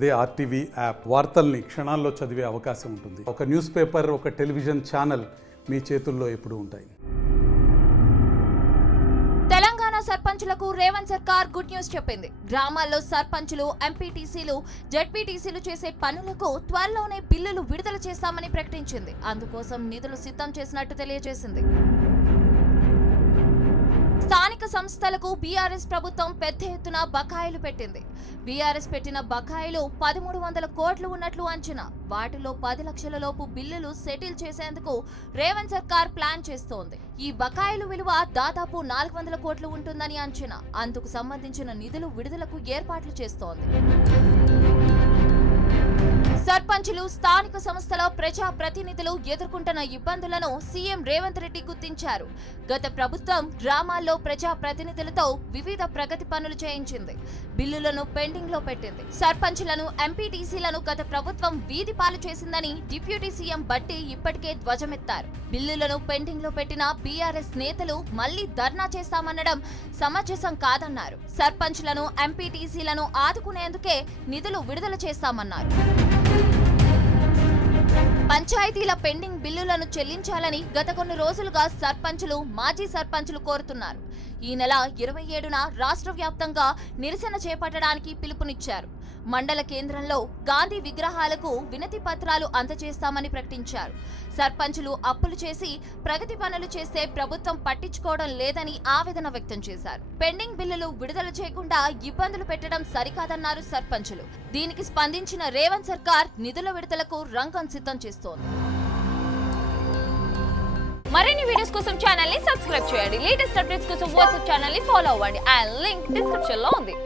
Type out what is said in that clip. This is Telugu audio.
అదే ఆర్టీవీ యాప్ వార్తల్ని క్షణాల్లో చదివే అవకాశం ఉంటుంది. ఒక న్యూస్ పేపర్, ఒక టెలివిజన్ ఛానల్ మీ చేతుల్లో ఎప్పుడూ ఉంటాయి. తెలంగాణ సర్పంచులకు రేవంత్ సర్కార్ గుడ్ న్యూస్ చెప్పింది. గ్రామాల్లో సర్పంచులు, ఎంపీటీసీలు, జెడ్పీటీసీలు చేసే పనులకు త్వరలోనే బిల్లులు విడుదల చేస్తామని ప్రకటించింది. అందుకోసం నిధులు సిద్ధం చేసినట్టు తెలియజేసింది. స్థానిక సంస్థలకు బీఆర్ఎస్ ప్రభుత్వం పెద్ద ఎత్తున బకాయిలు పెట్టింది. బీఆర్ఎస్ పెట్టిన బకాయిలు 1300 కోట్లు ఉన్నట్లు అంచనా. వాటిలో 10 లక్షల లోపు బిల్లులు సెటిల్ చేసేందుకు రేవంత్ సర్కార్ ప్లాన్ చేస్తోంది. ఈ బకాయిలు విలువ దాదాపు 400 కోట్లు ఉంటుందని అంచనా. అందుకు సంబంధించిన నిధులు విడుదలకు ఏర్పాట్లు చేస్తోంది. సర్పంచులు, స్థానిక సంస్థల ప్రజా ప్రతినిధులు ఎదుర్కొంటున్న ఇబ్బందులను సీఎం రేవంత్ రెడ్డి గుర్తించారు. గత ప్రభుత్వం గ్రామాల్లో ప్రజా ప్రతినిధులతో వివిధ ప్రగతి పనులు చేయించింది. బిల్లులను పెండింగ్ లో పెట్టింది. సర్పంచులను, ఎంపీటీసీలను గత ప్రభుత్వం వీధి పాలు చేసిందని డిప్యూటీ సీఎం బట్టి ఇప్పటికే ధ్వజమెత్తారు. బిల్లులను పెండింగ్ లో పెట్టిన బీఆర్ఎస్ నేతలు మళ్లీ ధర్నా చేస్తామనడం సమంజసం కాదన్నారు. సర్పంచులను, ఎంపీటీసీలను ఆదుకునేందుకే నిధులు విడుదల చేస్తామన్నారు. పంచాయతీల పెండింగ్ బిల్లులను చెల్లించాలని గత కొన్ని రోజులుగా సర్పంచులు, మాజీ సర్పంచులు కోరుతున్నారు. ఈ నెల 27న రాష్ట్ర వ్యాప్తంగా నిరసన చేపట్టడానికి పిలుపునిచ్చారు. మండల కేంద్రంలో గాంధీ విగ్రహాలకు వినతి పత్రాలు అందజేస్తామని ప్రకటించారు. సర్పంచులు అప్పులు చేసి ప్రగతి పనులు చేస్తే ప్రభుత్వం పట్టించుకోవడం లేదని ఆవేదన వ్యక్తం చేశారు. పెండింగ్ బిల్లులు విడుదల చేయకుండా ఇబ్బందులు పెట్టడం సరికాదన్నారు సర్పంచులు. దీనికి స్పందించిన రేవంత్ సర్కార్ నిధుల విడుదలకు రంగం సిద్ధం చేస్తోంది. మరిన్ని వీడియోస్ కోసం ఛానల్ ని సబ్స్క్రైబ్ చేయండి. లేటెస్ట్ అప్డేట్స్ కోసం వాట్సాప్ ఛానల్ ని ఫాలో అవ్వండి. ఆ లింక్ డిస్క్రిప్షన్ లో ఉంది.